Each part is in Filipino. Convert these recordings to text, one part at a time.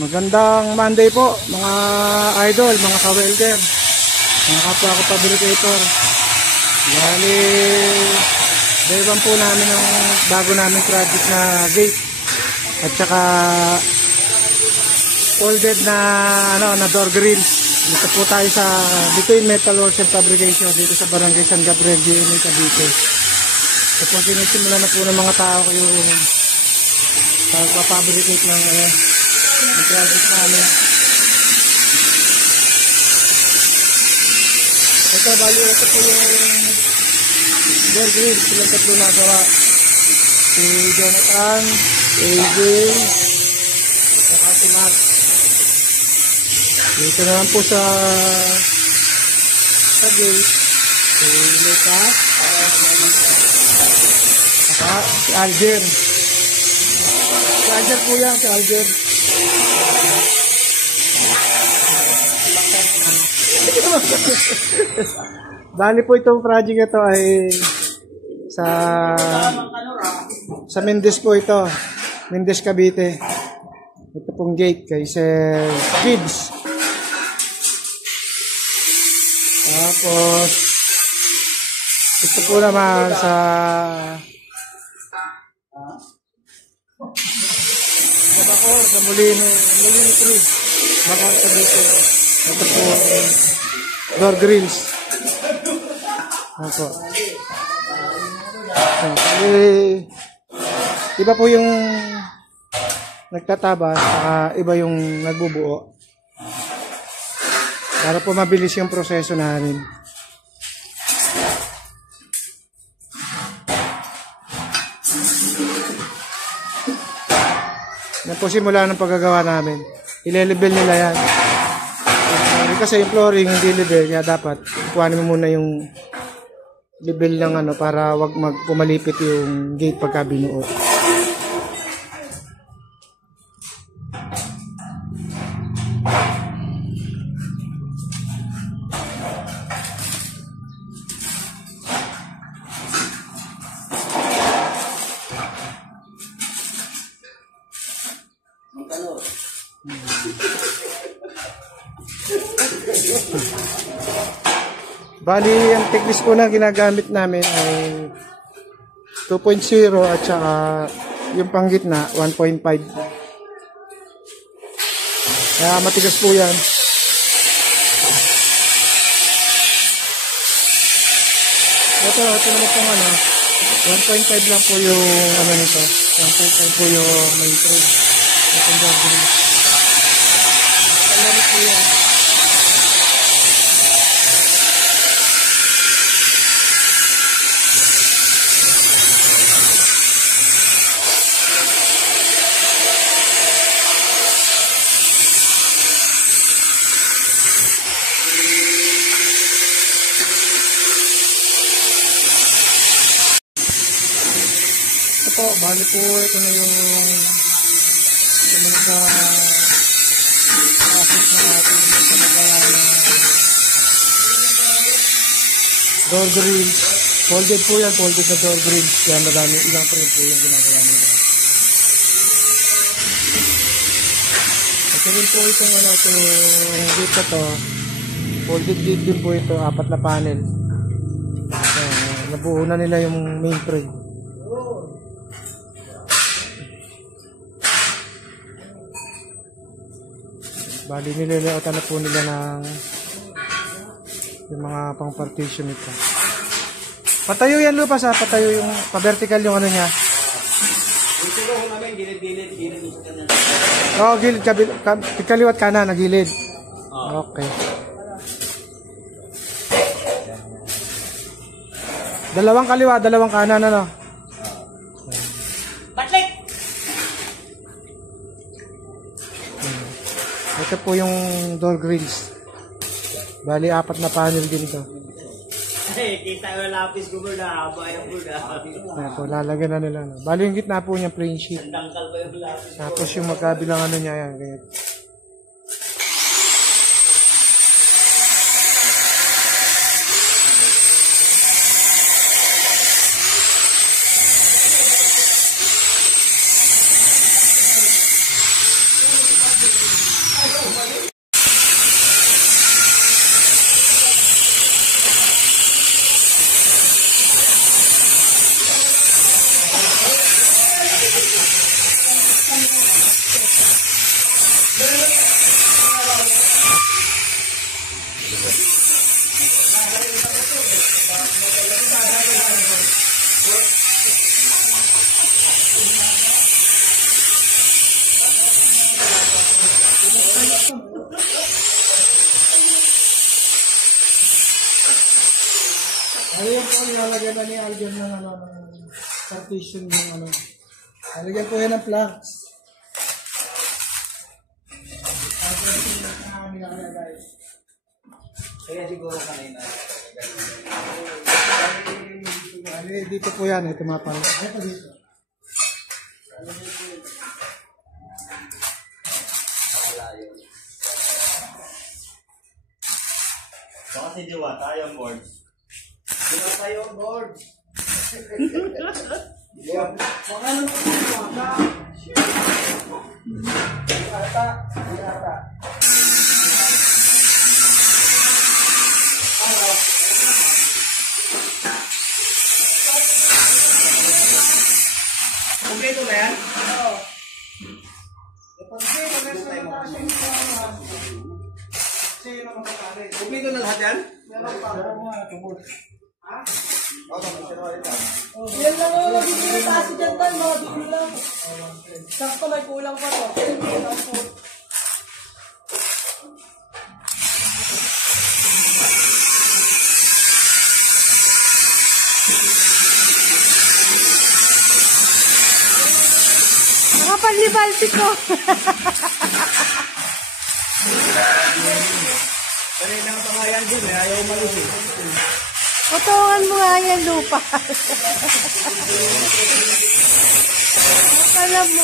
Magandang Monday po mga idol, mga ka-welder, mga kapwa ko fabricator. Bali, daywan po namin ang bago naming project na gate at saka folded na na door grills. Dito po tayo sa Between Metal Works and Fabrication dito sa Barangay San Gabriel, GMA Cavite. Ito po sinisimula na po ng mga tao yung pagpapabricate ng ang project namin. Ito, bali, ito po yung door grill. Silang tatlo nagawa. Si Jonathan, AJ, at saka si Mark. Dito naman po sa gate. Si Lucas, saka si Alger. Si Alger po yan, si Alger. Bali po itong project ito ay sa Mendes po ito, Mendes Cavite. Ito pong gate kay Sir Gibbs. Tapos ito po naman sa sa Molino 3 Maganda dito. Ito po door grills. Ito. Iba po yung nagtataba, iba yung nagbubuo. Para po mabilis yung proseso namin. Yan po simula ng paggagawa namin. Ile-level nila yan. Kasi yung flooring hindi level, kaya dapat kuhanin mo muna yung level ng para wag pumalipit yung gate pagka binuo. Bali, ang thickness po na ginagamit namin ay 2.0 at saka yung panggitna 1.5. Kaya matigas po yan. Ito naman pong 1.5 lang po yung nito. 1.5 po yung main thread. Itong gagawin. Kalari po yan. Bali po, ito na yung mga process na natin sa magawa na door grills. Folded po yan, folded na door grills. Kaya madami, ilang frame po yung ginagawa nila. Ito rin po itong gate na to. Folded gate din po ito, 4 na panel. Nabuo na nila yung main frame. Bali nililayoutan na po nila ng yung mga pang partition nito. Patayo yan, Lupas, patayo yung pa-vertical yung niya. Oo, gilid, kaliwat kanan, nagilid. Okay. Dalawang kaliwa, dalawang kanan, Ito po yung door grills. Bali, 4 na panel din ito. Kita yung lapis ko muna, habang muna. Ito, lalagyan na nila. Bali, yung gitna po niya plain sheet. Tapos yung magkabilang niya, yan. Ganyan. Ayun po, nilalagyan na ni Aljon ng ano, ng partition ng ano. Lalagyan po yan ng plugs. Ang partition na namin na guys. Kaya siguro kanina. Dito po yan, ito mapang. Ito dito. Baka si Diwata yung board. Diwata yung board. Baka naman po Diwata. Diwata. Kompleto na yan? Oo. Sino makakari? Kompleto na lahat yan? Meron pa. Meron mga tubod. Ha? Yan lang yung nagiging kasi dyan tayo, mga biglo lang. Sakto may kulang pa to. Kulang po. Nakapalibalti ko. Kanina ang pangayan din eh, ayaw umalis eh. Utungan mo nga yan lupa. Alam mo.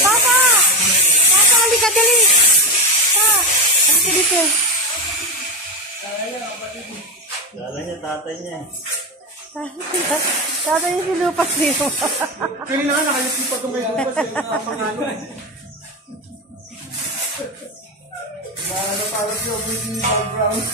Papa! Papa, halika dali. Pa, halika dito. Kala niya, tatay niya. Tatay niya si lupa niyo. Kailangan nakayusin pa itong may lupas eh. Nakapangalo eh. Ano parang yung Whitney background.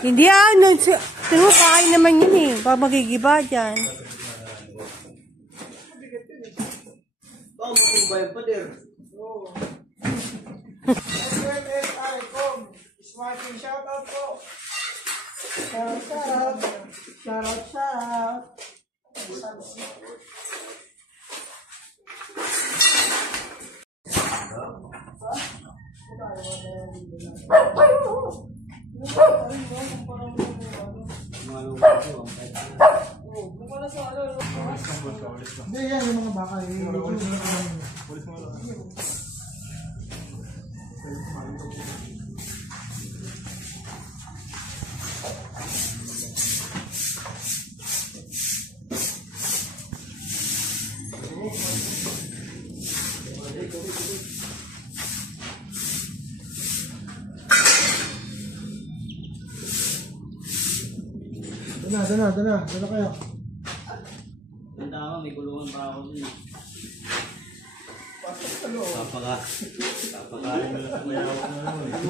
Hindi kain naman yun eh. Baka magigiba dyan. Baka matibay pa din. Smarting shoutout po. Shout. Hindi yan, yung mga baka. Dala kayo. Tanda ka, may kulungan pa ako din. Papakain mo lang sa mayawak na naman eh.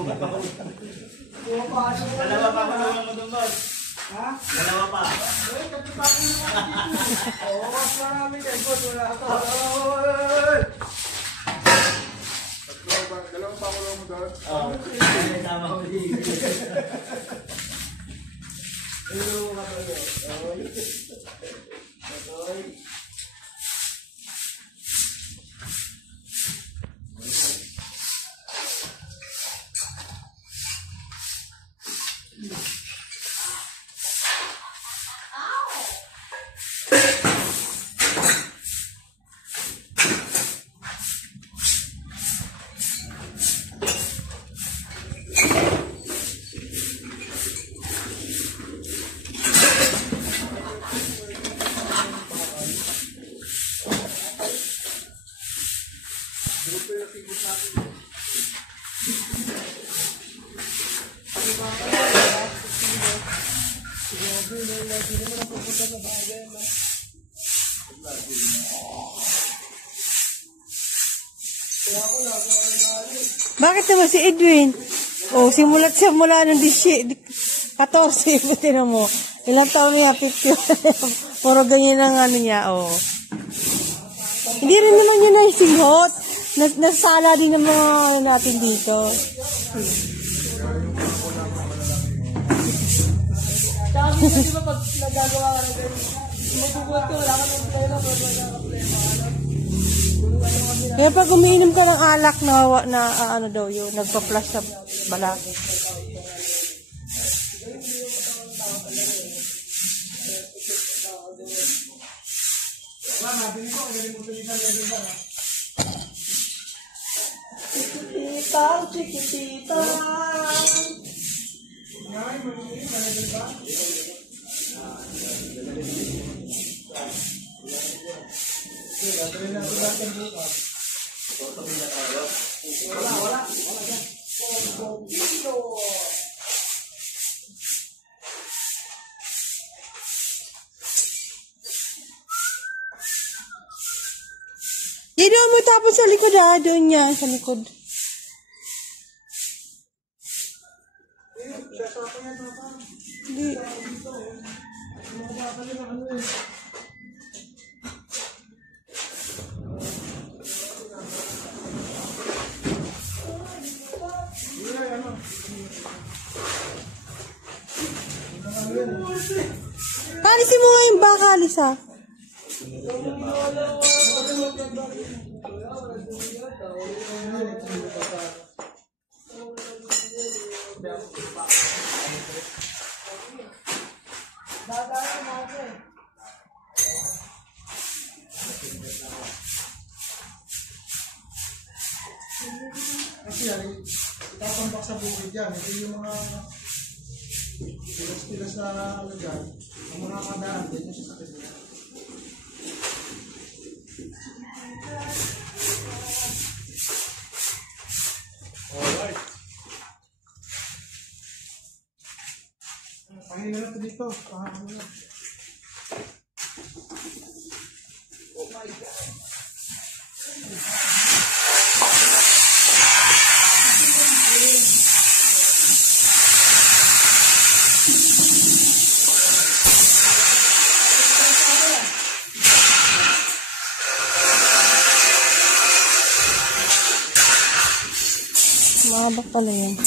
Dalawa pa kulungan mo doon, boss. Ha? Dalawa pa. Oo, mas marami kayo. Wala ito. Dalawang pakulo mo doon. Oo. Tama ko din. Ayun ka talaga. Bakit naman si Edwin? Oh, simula ng 14, buti na mo. Ilang taon niya? 50. Puro ganyan ang ano niya, oh. Hindi rin naman yun naisinghot. Nasala din ng mga natin dito. Tsaka minsan di ba pag nagagawa ka na ganyan, mabubuhat ka, wala ka ng pleno, wala ka ng pleno. Kaya pag umiinom ka ng alak na ano daw yun, nagpa-flash sa balat. Chiquitita, chiquitita. Hindi mo tapos sa likod doon niya, sa likod. Hindi. Palisin mo nga yung baka, Lisa. Kasi yan, itatambak sa bukid yan. Ito yung mga pilas-pilas na ano dyan. Ang mga kadaan dito sa sakit nila. Alright. Pangin na ito dito. Pangin na. Oh my God. Mahaba pala yun.